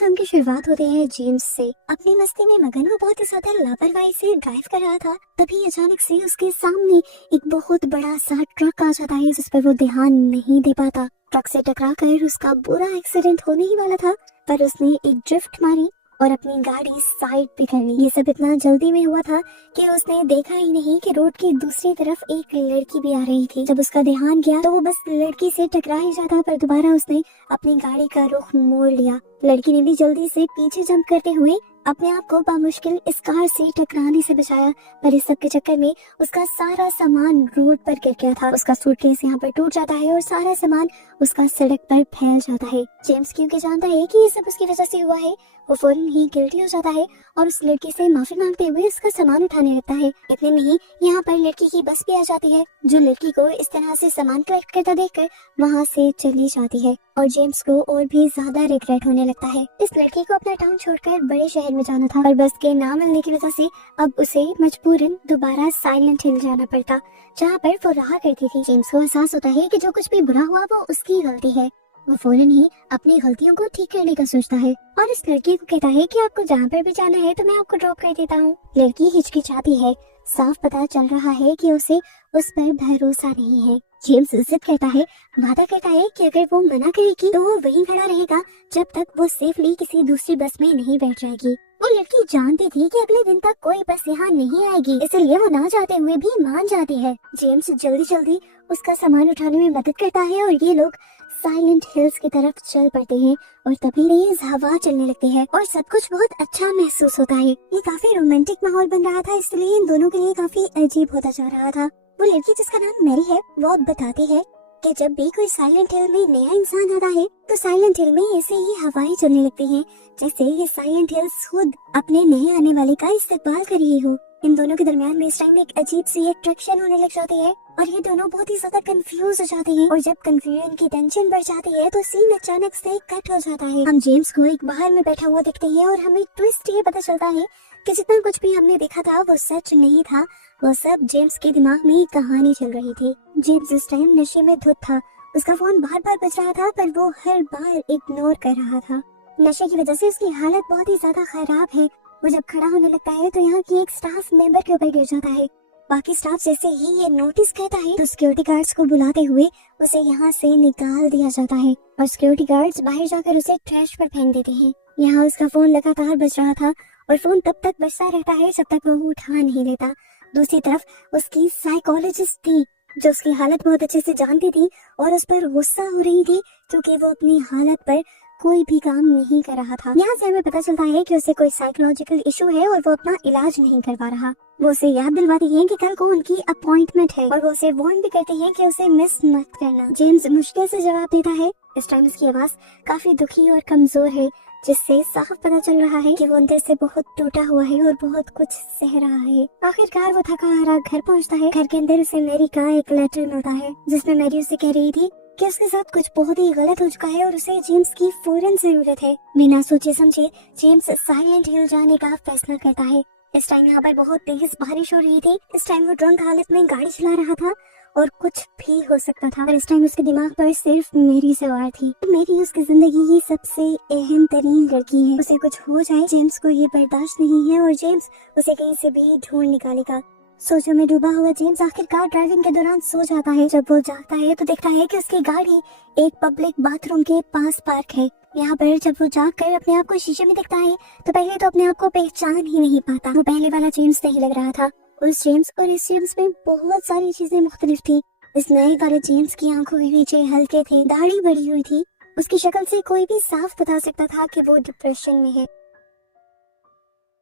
Film की शुरुआत होती है जेम्स से। अपनी मस्ती में मगन वो बहुत ही ज्यादा लापरवाही से ड्राइव कर रहा था। तभी अचानक से उसके सामने एक बहुत बड़ा सा ट्रक आ जाता है जिस पर वो ध्यान नहीं दे पाता। ट्रक से टकरा कर उसका बुरा एक्सीडेंट होने ही वाला था, पर उसने एक ड्रिफ्ट मारी और अपनी गाड़ी साइड पे कर ली। ये सब इतना जल्दी में हुआ था कि उसने देखा ही नहीं कि रोड की दूसरी तरफ एक लड़की भी आ रही थी। जब उसका ध्यान गया तो वो बस लड़की से टकरा ही जाता, पर दोबारा उसने अपनी गाड़ी का रुख मोड़ लिया। लड़की ने भी जल्दी से पीछे जंप करते हुए अपने आप को बामुश्किल इस कार से टकराने से बचाया, पर इस सब के चक्कर में उसका सारा सामान रोड पर गिर गया था। उसका सूटकेस यहाँ पर टूट जाता है और सारा सामान उसका सड़क पर फैल जाता है। जेम्स क्योंकि जानता है कि ये सब उसकी वजह से हुआ है, वो फौरन ही गिल्टी हो जाता है और उस लड़की से माफी मांगते हुए उसका सामान उठाने लगता है। इतने में ही यहाँ पर लड़की की बस भी आ जाती है, जो लड़की को इस तरह से सामान कलेक्ट करता देखकर वहाँ से चली जाती है और जेम्स को और भी ज्यादा रिग्रेट होने लगता है। इस लड़की को अपना टाउन छोड़कर बड़े शहर में जाना था, पर बस के ना मिलने की वजह से अब उसे मजबूरन दोबारा साइलेंट हिल जाना पड़ता, जहाँ पर वो रहा करती थी। जेम्स को एहसास होता है कि जो कुछ भी बुरा हुआ वो उसकी गलती है। वो फौरन ही अपनी गलतियों को ठीक करने का सोचता है और इस लड़की को कहता है कि आपको जहाँ पर भी जाना है तो मैं आपको ड्रॉप कर देता हूँ। लड़की हिचकिचाती है, साफ पता चल रहा है कि उसे उस पर भरोसा नहीं है। जेम्स जिद करता है, वादा करता है कि अगर वो मना करेगी तो वो वहीं खड़ा रहेगा जब तक वो सेफली किसी दूसरी बस में नहीं बैठ जाएगी। वो लड़की जानती थी कि अगले दिन तक कोई बस यहाँ नहीं आएगी, इसलिए वो ना चाहते हुए भी मान जाती है। जेम्स जल्दी जल्दी उसका सामान उठाने में मदद करता है और ये लोग साइलेंट हिल्स की तरफ चल पड़ते हैं और तभी तेज हवा चलने लगती है और सब कुछ बहुत अच्छा महसूस होता है। ये काफी रोमांटिक माहौल बन रहा था, इसलिए इन दोनों के लिए काफी अजीब होता जा रहा था। वो लड़की जिसका नाम मैरी है वो बताती है कि जब भी कोई साइलेंट हिल में नया इंसान आता है तो साइलेंट हिल में ऐसे ही हवाएं चलने लगती हैं, जैसे ये साइलेंट हिल्स खुद अपने नए आने वाले का इस्तेमाल कर रही हो। इन दोनों के दरमियान में इस टाइम एक अजीब सी अट्रैक्शन होने लग जाती है और ये दोनों बहुत ही ज्यादा कंफ्यूज हो जाते हैं और जब कंफ्यूजन की टेंशन बढ़ जाती है तो सीन अचानक से कट हो जाता है। हम जेम्स को एक बाहर में बैठा हुआ देखते हैं और हमें ट्विस्ट ये पता चलता है कि जितना कुछ भी हमने देखा था वो सच नहीं था, वो सब जेम्स के दिमाग में कहानी चल रही थी। जेम्स इस टाइम नशे में धुत था, उसका फोन बार बार बज रहा था पर वो हर बार इग्नोर कर रहा था। नशे की वजह से उसकी हालत बहुत ही ज्यादा खराब है। वो जब खड़ा होने लगता है तो यहाँ की एक स्टाफ मेंबर के ऊपर गिर जाता है। बाकी स्टाफ जैसे ही ये नोटिस करता है तो सिक्योरिटी गार्ड्स को बुलाते हुए उसे यहाँ से निकाल दिया जाता है और सिक्योरिटी गार्ड्स बाहर जाकर उसे ट्रैश पर फेंक देते हैं। यहाँ उसका फोन लगातार बज रहा था और फोन तब तक बजता रहता है जब तक वो उठा नहीं लेता। दूसरी तरफ उसकी साइकोलॉजिस्ट थी जो उसकी हालत बहुत अच्छे से जानती थी और उस पर गुस्सा हो रही थी क्योंकि वो अपनी हालत पर कोई भी काम नहीं कर रहा था। यहाँ से हमें पता चलता है कि उसे कोई साइकोलॉजिकल इशू है और वो अपना इलाज नहीं करवा रहा। वो उसे याद दिलवाती है कि कल को उनकी अपॉइंटमेंट है और वो उसे वार्न भी करती है कि उसे मिस मत करना। जेम्स मुश्किल से जवाब देता है। इस टाइम उसकी आवाज काफी दुखी और कमजोर है, जिससे साफ पता चल रहा है कि वो अंदर से बहुत टूटा हुआ है और बहुत कुछ सह रहा है। आखिरकार वो थका हारा घर पहुंचता है। घर के अंदर उसे मैरी का एक लेटर मिलता है जिसमें मैरी उसे कह रही थी कि उसके साथ कुछ बहुत ही गलत हो चुका है और उसे जेम्स की फौरन जरूरत है। बिना सोचे समझे जेम्स साइलेंट हिल जाने का फैसला करता है। इस टाइम यहाँ पर बहुत तेज बारिश हो रही थी। इस टाइम वो ड्रंक हालत में गाड़ी चला रहा था और कुछ भी हो सकता था, पर इस टाइम उसके दिमाग पर सिर्फ मेरी सवार थी। मेरी उसकी जिंदगी की सबसे अहम तरीन लड़की है। उसे कुछ हो जाए जेम्स को ये बर्दाश्त नहीं है और जेम्स उसे कहीं से भी ढूंढ निकालेगा। सोचों में डूबा हुआ जेम्स आखिरकार ड्राइविंग के दौरान सो जाता है। जब वो जागता है तो देखता है कि उसकी गाड़ी एक पब्लिक बाथरूम के पास पार्क है। यहाँ पर जब वो जाग कर अपने आप को शीशे में देखता है तो पहले तो अपने आप को पहचान ही नहीं पाता। वो पहले वाला जेम्स नहीं लग रहा था। उस जेम्स और इस जेम्स में बहुत सारी चीजें मुख्तलिफ थी। इस नए वाले जेम्स की आंखों के नीचे हल्के थे, दाढ़ी बढ़ी हुई थी। उसकी शक्ल से कोई भी साफ बता सकता था कि वो डिप्रेशन में है।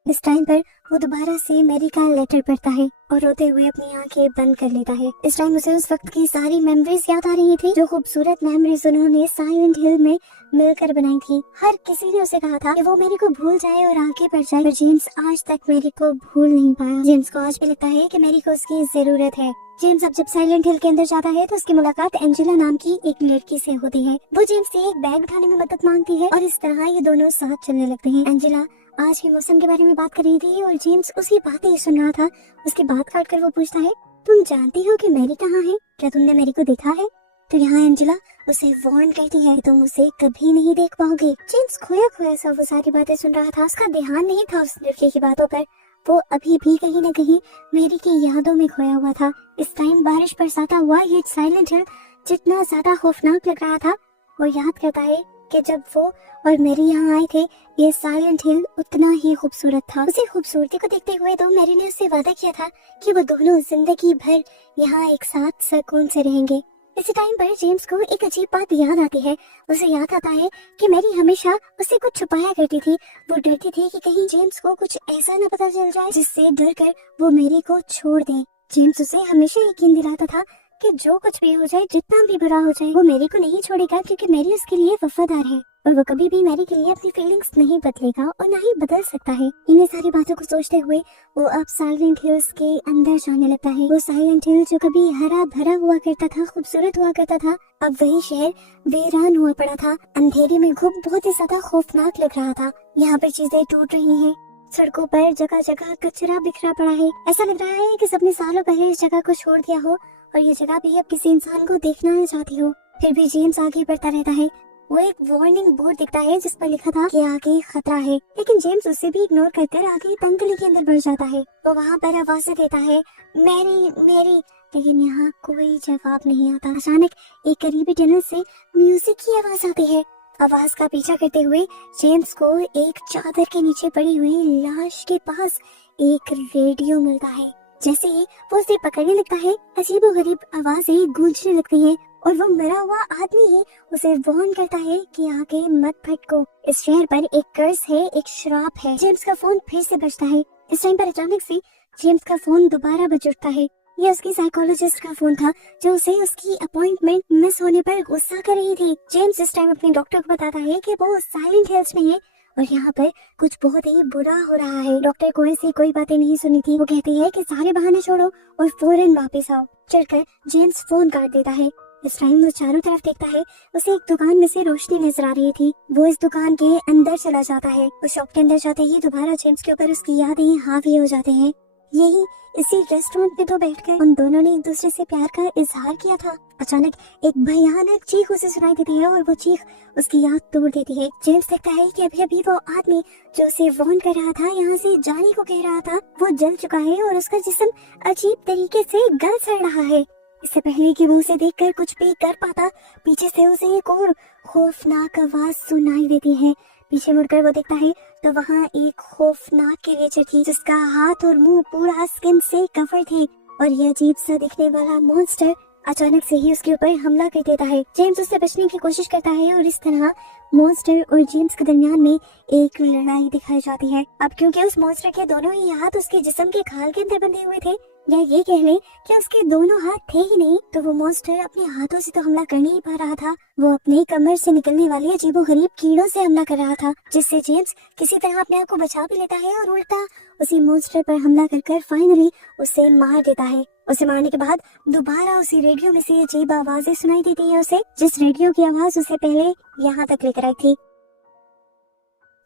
इस टाइम पर वो दोबारा से मैरी का लेटर पढ़ता है और रोते हुए अपनी आंखें बंद कर लेता है। इस टाइम उसे उस वक्त की सारी मेमोरीज याद आ रही थी, जो खूबसूरत मेमोरीज उन्होंने साइलेंट हिल में मिलकर बनाई थी। हर किसी ने उसे कहा था कि वो मेरी को भूल जाए और आगे बढ़ जाए, पर जेम्स आज तक मेरी को भूल नहीं पाया। जेम्स को आज भी लगता है कि मेरी को उसकी जरूरत है। जेम्स अब जब साइलेंट हिल के अंदर जाता है तो उसकी मुलाकात एंजेला नाम की एक लड़की से होती है। वो जेम्स से एक बैग उठाने में मदद मांगती है और इस तरह ये दोनों साथ चलने लगते हैं। एंजेला आज के मौसम के बारे में बात कर रही थी और जेम्स उसकी बातें सुन रहा था। उसकी बात काट कर वो पूछता है, तुम जानती हो कि मैरी कहाँ है? क्या तुमने मैरी को देखा है? तो यहाँ एंजेला उसे वार्न करती है, तुम उसे कभी नहीं देख पाओगे। जेम्स खोया खोया सा वो सारी बातें सुन रहा था, उसका ध्यान नहीं था उस लड़के की बातों पर। वो अभी भी कहीं न कहीं मेरी की यादों में खोया हुआ था। इस टाइम बारिश बरसाता हुआ ये साइलेंट हिल जितना ज्यादा खौफनाक लग रहा था, वो याद करता है कि जब वो और मेरी यहाँ आए थे, ये साइलेंट हिल उतना ही खूबसूरत था। उसी खूबसूरती को देखते हुए तो मैरी ने उससे वादा किया था कि वो दोनों जिंदगी भर यहाँ एक साथ सुकून से रहेंगे। इसी टाइम पर जेम्स को एक अजीब बात याद आती है। उसे याद आता है कि मैरी हमेशा उससे कुछ छुपाया करती थी। वो डरती थी कि कहीं जेम्स को कुछ ऐसा न पता चल जाए जिससे डर कर वो मैरी को छोड़ दे। जेम्स उसे हमेशा यकीन दिलाता था कि जो कुछ भी हो जाए, जितना भी बुरा हो जाए, वो मैरी को नहीं छोड़ेगा क्योंकि मैरी उसके लिए वफादार है और वो कभी भी मैरी के लिए अपनी फीलिंग्स नहीं बदलेगा और ना ही बदल सकता है। इन्हीं सारी बातों को सोचते हुए वो अब साइलेंट हिल्स के अंदर जाने लगता है। वो साइलेंट हिल जो कभी हरा भरा हुआ करता था, खूबसूरत हुआ करता था, अब वही शहर वीरान हुआ पड़ा था। अंधेरे में घुप बहुत ही ज्यादा खौफनाक लग रहा था। यहाँ पर चीजें टूट रही है, सड़कों पर जगह जगह कचरा बिखरा पड़ा है। ऐसा लग रहा है कि सबने सालों पहले इस जगह को छोड़ दिया हो और ये जगह भी अब किसी इंसान को देखना न चाहती हो। फिर भी जेम्स आगे बढ़ता रहता है। वो एक वार्निंग बोर्ड दिखता है जिस पर लिखा था कि आगे खतरा है, लेकिन जेम्स उसे भी इग्नोर करकर आगे तंगली के अंदर बढ़ जाता है। वो वहाँ पर आवाज़ें देता है, मैरी मैरी, लेकिन यहाँ कोई जवाब नहीं आता। अचानक एक करीबी टनल से म्यूजिक की आवाज आती है। आवाज का पीछा करते हुए जेम्स को एक चादर के नीचे पड़ी हुई लाश के पास एक रेडियो मिलता है। जैसे ही वो उसे पकड़ने लगता है, अजीबोगरीब आवाजें गूंजने लगती हैं और वो मरा हुआ आदमी ही उसे वार्न करता है कि आगे मत भटको। इस शहर पर एक कर्स है, एक श्राप है। जेम्स का फोन फिर से बजता है। इस टाइम पर अचानक से जेम्स का फोन दोबारा बज उठता है। ये उसकी साइकोलॉजिस्ट का फोन था जो उसे उसकी अपॉइंटमेंट मिस होने पर गुस्सा कर रही थी। जेम्स इस टाइम अपने डॉक्टर को बताता है कि वो साइलेंट हिल्स में है और यहाँ पर कुछ बहुत ही बुरा हो रहा है। डॉक्टर को ऐसी कोई बातें नहीं सुनी थी। वो कहती है कि सारे बहाने छोड़ो और फौरन वापस आओ। चलकर जेम्स फोन काट देता है। इस टाइम वो चारों तरफ देखता है। उसे एक दुकान में से रोशनी नजर आ रही थी। वो इस दुकान के अंदर चला जाता है। उस शॉप के अंदर जाते ही दोबारा जेम्स के ऊपर उसकी यादें हावी हो जाते हैं। यही इसी रेस्टोरेंट में तो बैठकर उन दोनों ने एक दूसरे से प्यार का इजहार किया था। अचानक एक भयानक चीख उसे सुनाई देती है और वो चीख उसकी याद तोड़ देती है। जेम्स देखता है कि अभी अभी वो आदमी जो उसे वार्न कर रहा था, यहाँ से जाने को कह रहा था, वो जल चुका है और उसका जिस्म अजीब तरीके से गल सड़ रहा है। इससे पहले कि वो उसे देखकर कुछ भी कर पाता, पीछे से उसे एक और खौफनाक आवाज सुनाई देती है। पीछे मुड़कर वो देखता है तो वहाँ एक खौफनाक क्रिएचर थी जिसका हाथ और मुंह पूरा स्किन से कवर थे और ये अजीब सा दिखने वाला मॉन्स्टर अचानक से ही उसके ऊपर हमला कर देता है। जेम्स उससे बचने की कोशिश करता है और इस तरह मॉन्स्टर और जेम्स के दरमियान में एक लड़ाई दिखाई जाती है। अब क्योंकि उस मॉन्स्टर के दोनों ही हाथ उसके जिस्म के खाल के अंदर बंधे हुए थे, या ये कह लें कि उसके दोनों हाथ थे ही नहीं, तो वो मॉन्स्टर अपने हाथों से तो हमला कर नहीं पा रहा था। वो अपने कमर से निकलने वाले अजीबोगरीब कीड़ों से हमला कर रहा था, जिससे जेम्स किसी तरह अपने आप को बचा भी लेता है और उल्टा उसी मॉन्स्टर पर हमला कर फाइनली उसे मार देता है। उसे मारने के बाद दोबारा उसी रेडियो में से अजीब आवाजें सुनाई देती है उसे, जिस रेडियो की आवाज उसे पहले यहाँ तक लेकर आई थी।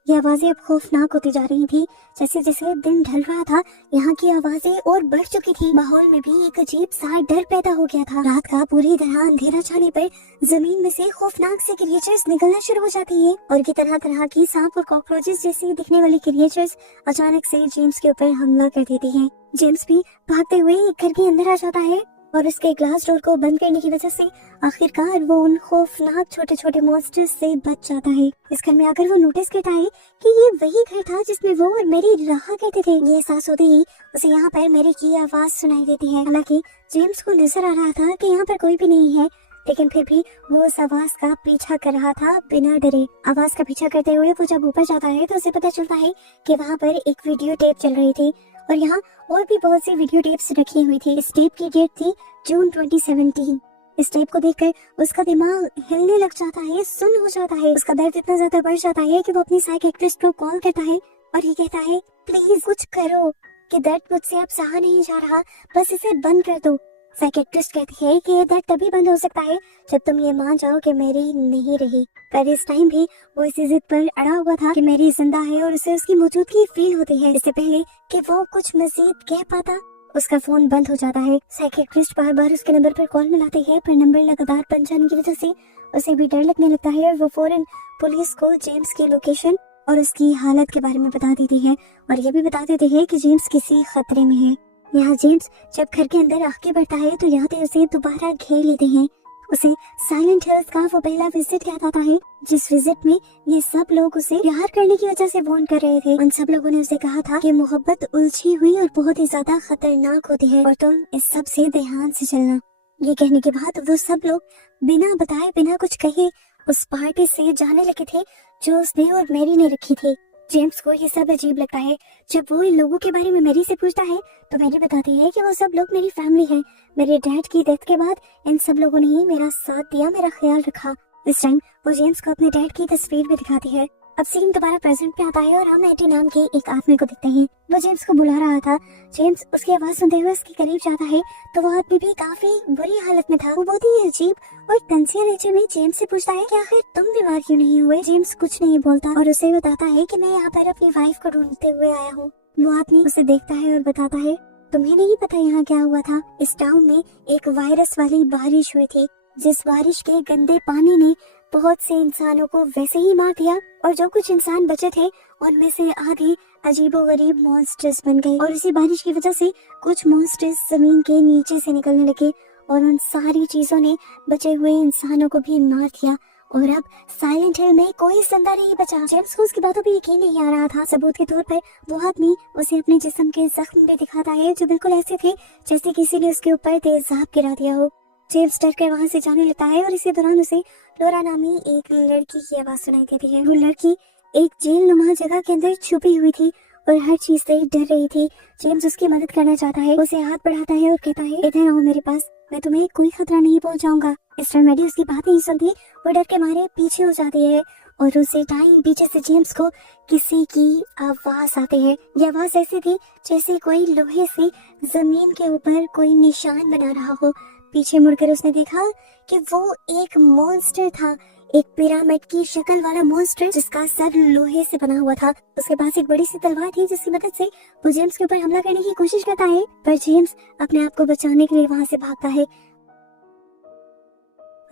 ये आवाजें अब खौफनाक होती जा रही थी। जैसे जैसे दिन ढल रहा था, यहाँ की आवाजें और बढ़ चुकी थी। माहौल में भी एक अजीब सा डर पैदा हो गया था। रात का पूरी तरह अंधेरा छाने पर जमीन में से खौफनाक से क्रिएचर्स निकलना शुरू हो जाती है और की तरह तरह की सांप और कॉकरोचेस जैसी दिखने वाली क्रिएचर्स अचानक से जेम्स के ऊपर हमला कर देती है। जेम्स भी भागते हुए एक घर के अंदर आ जाता है और उसके ग्लास डोर को बंद करने की वजह से आखिरकार वो उन खौफनाक छोटे छोटे मॉन्स्टर्स से बच जाता है। इस घर में आकर वो नोटिस करता है कि ये वही घर था जिसमें वो और मेरी रहा करते थे। ये एहसास होते ही उसे यहाँ पर मेरी की आवाज सुनाई देती है। हालांकि जेम्स को नजर आ रहा था कि यहाँ पर कोई भी नहीं है, लेकिन फिर भी वो उस आवाज का पीछा कर रहा था बिना डरे। आवाज का पीछा करते हुए वो जब ऊपर जाता है तो उसे पता चलता है कि वहाँ पर एक वीडियो टेप चल रही थी और यहाँ और भी बहुत सी वीडियो टेप्स रखी हुई थी। इस टेप की डेट थी जून 2017। इस टेप को देखकर उसका दिमाग हिलने लग जाता है, सुन्न हो जाता है। उसका दर्द इतना ज्यादा बढ़ जाता है कि वो अपनी साइकियाट्रिस्ट को कॉल करता है और ये कहता है, प्लीज कुछ करो कि दर्द मुझसे अब सहा नहीं जा रहा, बस इसे बंद कर दो। साइकियाट्रिस्ट कहती है कि ये दर्द तभी बंद हो सकता है जब तुम ये मान जाओ कि मेरी नहीं रही। पर इस टाइम भी वो इसी जिद पर अड़ा हुआ था कि मेरी जिंदा है और उसे उसकी मौजूदगी फील होती है। इससे पहले कि वो कुछ मजीद कह पाता, उसका फोन बंद हो जाता है। साइकियाट्रिस्ट बार बार उसके नंबर पर कॉल मिलाती है, पर नंबर लगातार बंद जाने की वजह से उसे भी डर लगने लगता है और वो फौरन पुलिस को जेम्स की लोकेशन और उसकी हालत के बारे में बता देती है और ये भी बता देती है कि जेम्स किसी खतरे में है। यहाँ जेम्स जब घर के अंदर आगे बढ़ता है तो यहाँ पे उसे दोबारा घेर लेते हैं। उसे साइलेंट हिल्स का वो पहला विजिट याद आता है, जिस विजिट में ये सब लोग उसे प्यार करने की वजह से फोन कर रहे थे। उन सब लोगों ने उसे कहा था कि मोहब्बत उलझी हुई और बहुत ही ज्यादा खतरनाक होती है और तुम इस सब से ध्यान से चलना। ये कहने के बाद वो सब लोग बिना बताए बिना कुछ कहे उस पार्टी से जाने लगे थे जो उसने और मैरी ने रखी थी। जेम्स को ये सब अजीब लगता है। जब वो इन लोगों के बारे में मैरी से पूछता है तो मैरी बताती है कि वो सब लोग मेरी फैमिली है। मेरे डैड की डेथ के बाद इन सब लोगों ने ही मेरा साथ दिया, मेरा ख्याल रखा। इस टाइम वो जेम्स को अपने डैड की तस्वीर भी दिखाती है। अब सीन दोबारा प्रेजेंट पे आता है और हम एटी नाम के एक आदमी को देखते हैं। वो जेम्स को बुला रहा था। जेम्स उसकी आवाज सुनते हुए उसके करीब जाता है तो वो आदमी भी काफी बुरी हालत में था। वो बहुत ही अजीब और तंजिया लहजे में जेम्स से पूछता है कि आखिर तुम बीमार क्यों नहीं हुए। जेम्स कुछ नहीं बोलता और उसे बताता है कि मैं यहाँ पर अपनी वाइफ को ढूंढते हुए आया हूँ। वो आदमी उसे देखता है और बताता है तुम्हें नहीं पता यहाँ क्या हुआ था। इस टाउन में एक वायरस वाली बारिश हुई थी, जिस बारिश के गंदे पानी ने बहुत से इंसानों को वैसे ही मार दिया और जो कुछ इंसान बचे थे उनमें से आधे अजीबोगरीब मॉन्स्टर्स बन गए और इसी बारिश की वजह से कुछ मॉन्स्टर्स जमीन के नीचे से निकलने लगे और उन सारी चीजों ने बचे हुए इंसानों को भी मार दिया और अब साइलेंट हिल में कोई जिंदा नहीं बचा। जेम्स को उसकी बातों पे यकीन नहीं आ रहा था। सबूत के तौर पर वो आदमी उसे अपने जिस्म के जख्म भी दिखाता है जो बिल्कुल ऐसे थे जैसे किसी ने उसके ऊपर तेजाब गिरा दिया हो। जेम्स डर कर वहाँ से जाने लगता है और इसी दौरान उसे लोरा नामी एक लड़की की आवाज सुनाई देती है। वो लड़की एक जेल नुमा जगह के अंदर छुपी हुई थी और हर चीज से डर रही थी। जेम्स उसकी मदद करना चाहता है, उसे हाथ बढ़ाता है और कहता है इधर आओ मेरे पास, मैं तुम्हें कोई खतरा नहीं पहुंचाऊंगा। इस टाइम मैडी उसकी बात नहीं सुनती, वो डर के मारे पीछे हो जाती है और उसे टाइम पीछे से जेम्स को किसी की आवाज आती है। ये आवाज ऐसी थी जैसे कोई लोहे से जमीन के ऊपर कोई निशान बना रहा हो। पीछे मुड़कर उसने देखा कि वो एक मॉन्स्टर था, एक पिरामिड की शक्ल वाला मॉन्स्टर जिसका सर लोहे से बना हुआ था। उसके पास एक बड़ी सी तलवार थी जिसकी मदद से वो जेम्स के ऊपर हमला करने की कोशिश करता है, पर जेम्स अपने आप को बचाने के लिए वहाँ से भागता है।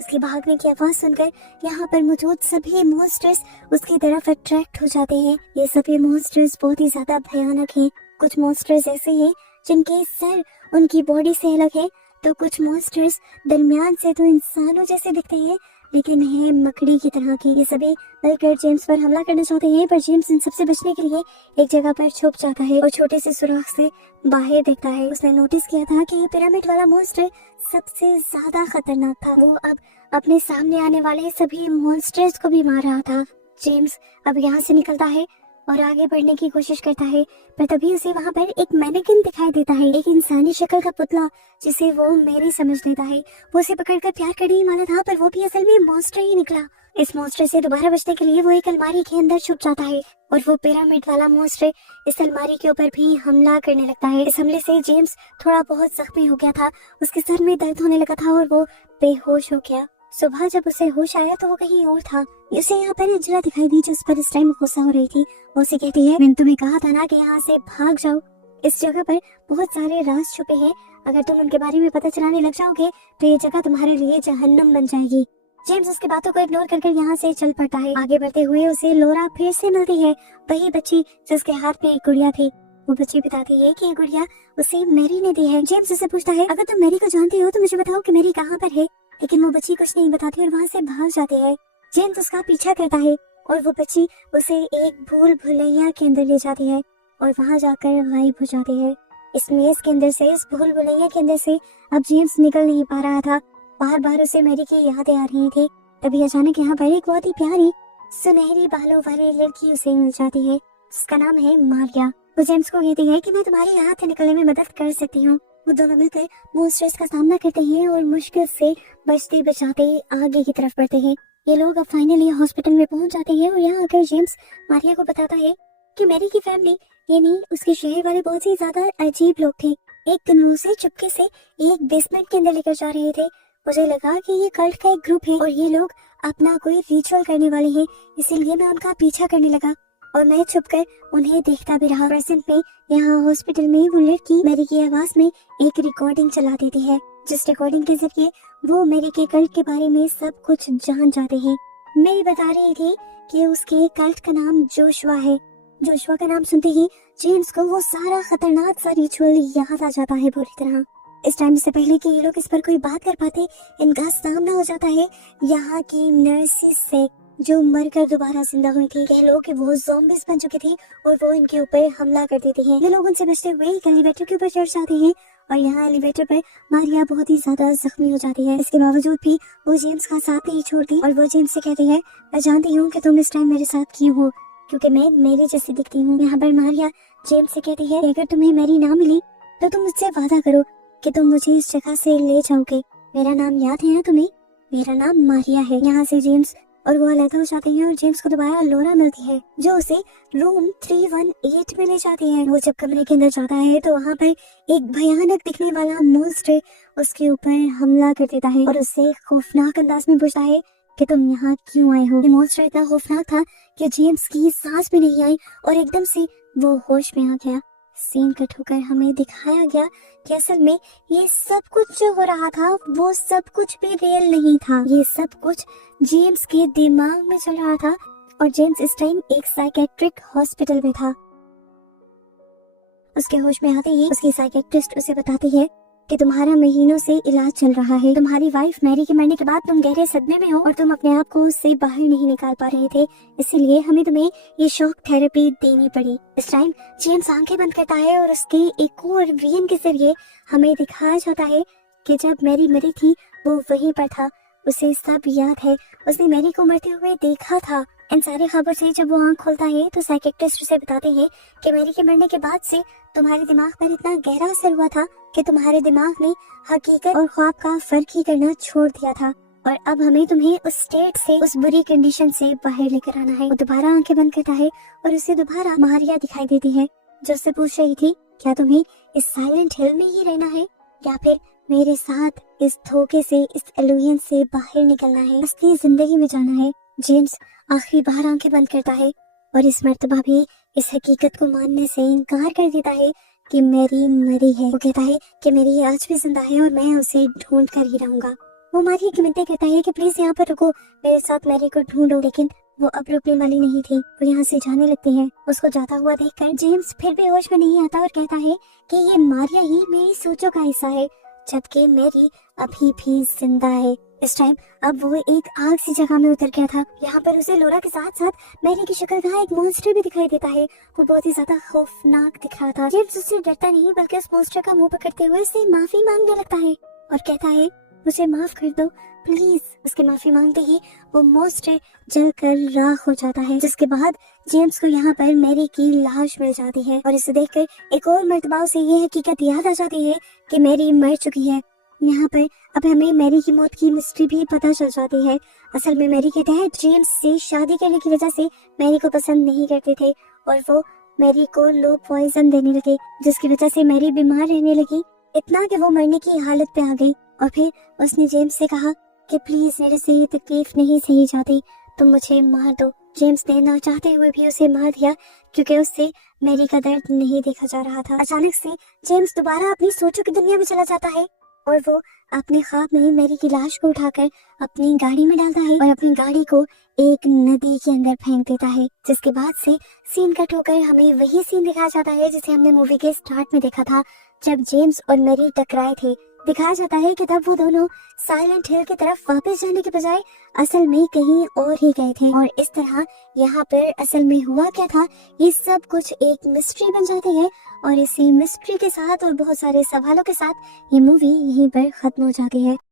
उसके भागने की आवाज सुनकर यहाँ पर मौजूद सभी मॉन्स्टर्स उसकी तरफ अट्रैक्ट हो जाते हैं। ये सभी मॉन्स्टर्स बहुत ही ज्यादा भयानक हैं। कुछ मॉन्स्टर्स ऐसे हैं जिनके सर उनकी बॉडी से अलग है, तो कुछ मॉन्स्टर्स दरमियान से तो इंसानों जैसे दिखते हैं लेकिन है मकड़ी की तरह के। ये सभी मिलकर जेम्स पर हमला करना चाहते हैं, पर जेम्स इन सबसे बचने के लिए एक जगह पर छुप जाता है और छोटे से सुराख से बाहर देखता है। उसने नोटिस किया था कि ये पिरामिड वाला मॉन्स्टर सबसे ज्यादा खतरनाक था। वो अब अपने सामने आने वाले सभी मॉन्स्टर्स को भी मार रहा था। जेम्स अब यहाँ से निकलता है और आगे बढ़ने की कोशिश करता है, पर तभी उसे वहाँ पर एक मैनेकिन दिखाई देता है, एक इंसानी शक्ल का पुतला जिसे वो मेरी समझ लेता है। वो उसे पकड़कर प्यार करने ही वाला था, पर वो भी असल में मॉन्स्टर ही निकला। इस मॉन्स्टर से दोबारा बचने के लिए वो एक अलमारी के अंदर छुप जाता है और वो पिरामिड वाला मॉन्स्टर इस अलमारी के ऊपर भी हमला करने लगता है। इस हमले से जेम्स थोड़ा बहुत जख्मी हो गया था, उसके सर में दर्द होने लगा था और वो बेहोश हो गया। सुबह जब उसे होश आया तो वो कहीं और था। उसे यहाँ पर अंजला दिखाई दी जो उस पर इस टाइम गुस्सा हो रही थी। वो उसे कहती है मैंने तुम्हें कहा था ना कि यहाँ से भाग जाओ, इस जगह पर बहुत सारे राज छुपे हैं, अगर तुम उनके बारे में पता चलाने लग जाओगे तो ये जगह तुम्हारे लिए जहन्नम बन जाएगी। जेम्स उसकी बातों को इग्नोर करके यहाँ से चल पड़ता है। आगे बढ़ते हुए उसे लोरा फिर से मिलती है, वही बच्ची जिसके हाथ में एक गुड़िया थी। वो बच्ची बताती है कि ये गुड़िया उसे मैरी ने दी है। जेम्स उससे पूछता है अगर तुम मैरी को जानती हो तो मुझे बताओ कि मैरी कहाँ पर है, लेकिन वो बच्ची कुछ नहीं बताती और वहाँ से भाग जाती है। जेम्स उसका पीछा करता है और वो बच्ची उसे एक भूल भुलैया के अंदर ले जाती है और वहाँ जाकर गायब हो जाती है। इस मेज के अंदर से, इस भूल भुलैया के अंदर से अब जेम्स निकल नहीं पा रहा था। बार बार उसे मैरी की यादें आ रही थी। तभी अचानक यहाँ पर एक बहुत ही प्यारी सुनहरी बालों वाली लड़की उसे मिल जाती है, जिसका नाम है मारिया। वो जेम्स को कहती है कि मैं तुम्हारे यहाँ से निकलने में मदद कर सकती हूँ। वो दोनों मिलकर मॉन्स्टर्स का सामना करते हैं और मुश्किल से बचते बचाते आगे की तरफ बढ़ते हैं। ये लोग अब फाइनली हॉस्पिटल में पहुंच जाते हैं और यहाँ आकर जेम्स मारिया को बताता है कि मैरी की फैमिली यानी उसके शहर वाले बहुत ही ज्यादा अजीब लोग थे। एक दिन वो उसे चुपके से एक बेसमेंट के अंदर लेकर जा रहे थे। मुझे लगा कि ये कल्ट का एक ग्रुप है और ये लोग अपना कोई रिचुअल करने वाले हैं, इसीलिए मैं उनका पीछा करने लगा। और मैं छुपकर उन्हें देखता भी रहा। प्रेजेंट में यहाँ हॉस्पिटल में वो लड़की मेरी की आवाज में एक रिकॉर्डिंग चला देती है, जिस रिकॉर्डिंग के जरिए वो मेरी के कल्ट के बारे में सब कुछ जान जाते हैं। मेरी बता रही थी कि उसके कल्ट का नाम जोशुआ है। जोशुआ का नाम सुनते ही जेम्स को वो सारा खतरनाक सा रिचुअल याद आ जाता है पूरी तरह। इस टाइम से पहले कि ये लोग इस पर कोई बात कर पाते, इनका सामना हो जाता है यहाँ की नर्सिस से, जो मरकर दोबारा जिंदा हुई थी। कह लो कि वो ज़ॉम्बीज़ बन चुके थे और वो इनके ऊपर हमला कर देते हैं। ये लोग उनसे बचते हुए एक एलिवेटर के ऊपर चढ़ जाते हैं और यहाँ एलिवेटर पर मारिया बहुत ही ज्यादा जख्मी हो जाती है। इसके बावजूद भी वो जेम्स का साथ नहीं छोड़ती और वो जेम्स से कहती है, मैं जानती हूँ कि तुम इस टाइम मेरे साथ क्यों हो, क्योंकि मैं मेरे जैसी दिखती हूँ। यहाँ पर मारिया जेम्स से कहती है, अगर तुम्हें मेरी ना मिली तो तुम मुझसे वादा करो कि तुम मुझे इस जगह से ले जाओगे। मेरा नाम याद है ना तुम्हें? मेरा नाम मारिया है। यहाँ से जेम्स और वो अलग हो जाते हैं और जेम्स को दोबारा लोरा मिलती है, जो उसे रूम 318 में ले जाती है। वो जब कमरे के अंदर जाता है तो वहाँ पर एक भयानक दिखने वाला मॉन्स्टर उसके ऊपर हमला कर देता है और उससे खौफनाक अंदाज में पूछता है कि तुम यहाँ क्यों आए हो। ये मॉन्स्टर इतना खौफनाक था कि जेम्स की सांस भी नहीं आई और एकदम से वो होश में आ गया। सीन कट होकर हमें दिखाया गया कि असल में ये सब कुछ जो हो रहा था वो सब कुछ भी रियल नहीं था। ये सब कुछ जेम्स के दिमाग में चल रहा था और जेम्स इस टाइम एक साइकेट्रिक हॉस्पिटल में था। उसके होश में आते ही उसकी साइकेट्रिस्ट उसे बताती है कि तुम्हारा महीनों से इलाज चल रहा है। तुम्हारी वाइफ मैरी के मरने के बाद तुम गहरे सदमे में हो और तुम अपने आप को उससे बाहर नहीं निकाल पा रहे थे, इसीलिए हमें तुम्हें ये शॉक थेरेपी देनी पड़ी। इस टाइम जेम्स आंखें बंद करता है और उसके एक और विजन के जरिए हमें दिखाया जाता है कि जब मैरी मरी थी वो वहीं पर था, उसे सब याद है, उसने मैरी को मरते हुए देखा था। इन सारी खबर से जब वो आंख खोलता है तो साइकेट्रिस्ट उसे बताते हैं कि मैरी के मरने के बाद से तुम्हारे दिमाग पर इतना गहरा असर हुआ था कि तुम्हारे दिमाग ने हकीकत और ख्वाब का फर्क ही करना छोड़ दिया था और अब हमें तुम्हें उस स्टेट से, उस बुरी कंडीशन से बाहर लेकर आना है। वो दोबारा आंखें बंद करता है और उसे दोबारा मारिया दिखाई देती है, जो उससे पूछ रही थी, क्या तुम्हें इस साइलेंट हिल में ही रहना है या फिर मेरे साथ इस धोखे से, इस एलियन से बाहर निकलना है, असली जिंदगी में जाना है। जेम्स आखिरी बार आंखें बंद करता है और इस मर्तबा भी इस हकीकत को मानने से इनकार कर देता है कि मैरी मरी है। वो कहता है कि मेरी आज भी जिंदा है और मैं उसे ढूंढ कर ही रहूंगा। वो मारिया की मिन्नतें कहता है कि प्लीज यहाँ पर रुको, मेरे साथ मैरी को ढूंढो, लेकिन वो अब रुकने वाली नहीं थी। वो यहाँ से जाने लगती है। उसको जाता हुआ देखकर जेम्स फिर भी होश में नहीं आता और कहता है कि ये मारिया ही मेरी सोचों का हिस्सा है, जबकि मैरी अभी भी जिंदा है। इस टाइम अब वो एक आग सी जगह में उतर गया था। यहाँ पर उसे लोरा के साथ साथ मैरी की शक्ल का एक मॉन्स्टर भी दिखाई देता है। वो बहुत ही ज्यादा खौफनाक दिख रहा था। जेम्स उससे डरता नहीं बल्कि उस मॉन्स्टर का मुंह पकड़ते हुए उससे माफी मांगने लगता है और कहता है, मुझे माफ कर दो प्लीज। उसके माफी मांगते ही वो मॉन्स्टर जलकर राख हो जाता है, जिसके बाद जेम्स को यहाँ पर मैरी की लाश मिल जाती है और इसे देखकर एक और मर्तबा उसे ये हकीकत याद आ जाती है कि मैरी मर चुकी है। यहाँ पर अब हमें मैरी की मौत की मिस्ट्री भी पता चल जाती है। असल में मैरी के डैड जेम्स से शादी करने की वजह से मैरी को पसंद नहीं करते थे और वो मैरी को लो पॉइजन देने लगे, जिसकी वजह से मैरी बीमार रहने लगी, इतना कि वो मरने की हालत पे आ गई। और फिर उसने जेम्स से कहा कि प्लीज मेरे से ये तकलीफ नहीं सही जाती, तुम मुझे मार दो। जेम्स ने ना चाहते हुए भी उसे मार दिया क्योंकि उससे मैरी का दर्द नहीं देखा जा रहा था। अचानक से जेम्स दोबारा अपनी सोचों की दुनिया में चला जाता है और वो अपने ख्वाब में मैरी की लाश को उठाकर अपनी गाड़ी में डालता है और अपनी गाड़ी को एक नदी के अंदर फेंक देता है, जिसके बाद से सीन कट होकर हमें वही सीन दिखाया जाता है जिसे हमने मूवी के स्टार्ट में देखा था, जब जेम्स और मैरी टकराए थे। दिखाया जाता है कि तब वो दोनों साइलेंट हिल की तरफ वापस जाने के बजाय असल में कहीं और ही गए थे और इस तरह यहाँ पर असल में हुआ क्या था ये सब कुछ एक मिस्ट्री बन जाती है और इसी मिस्ट्री के साथ और बहुत सारे सवालों के साथ ये मूवी यहीं पर खत्म हो जाती है।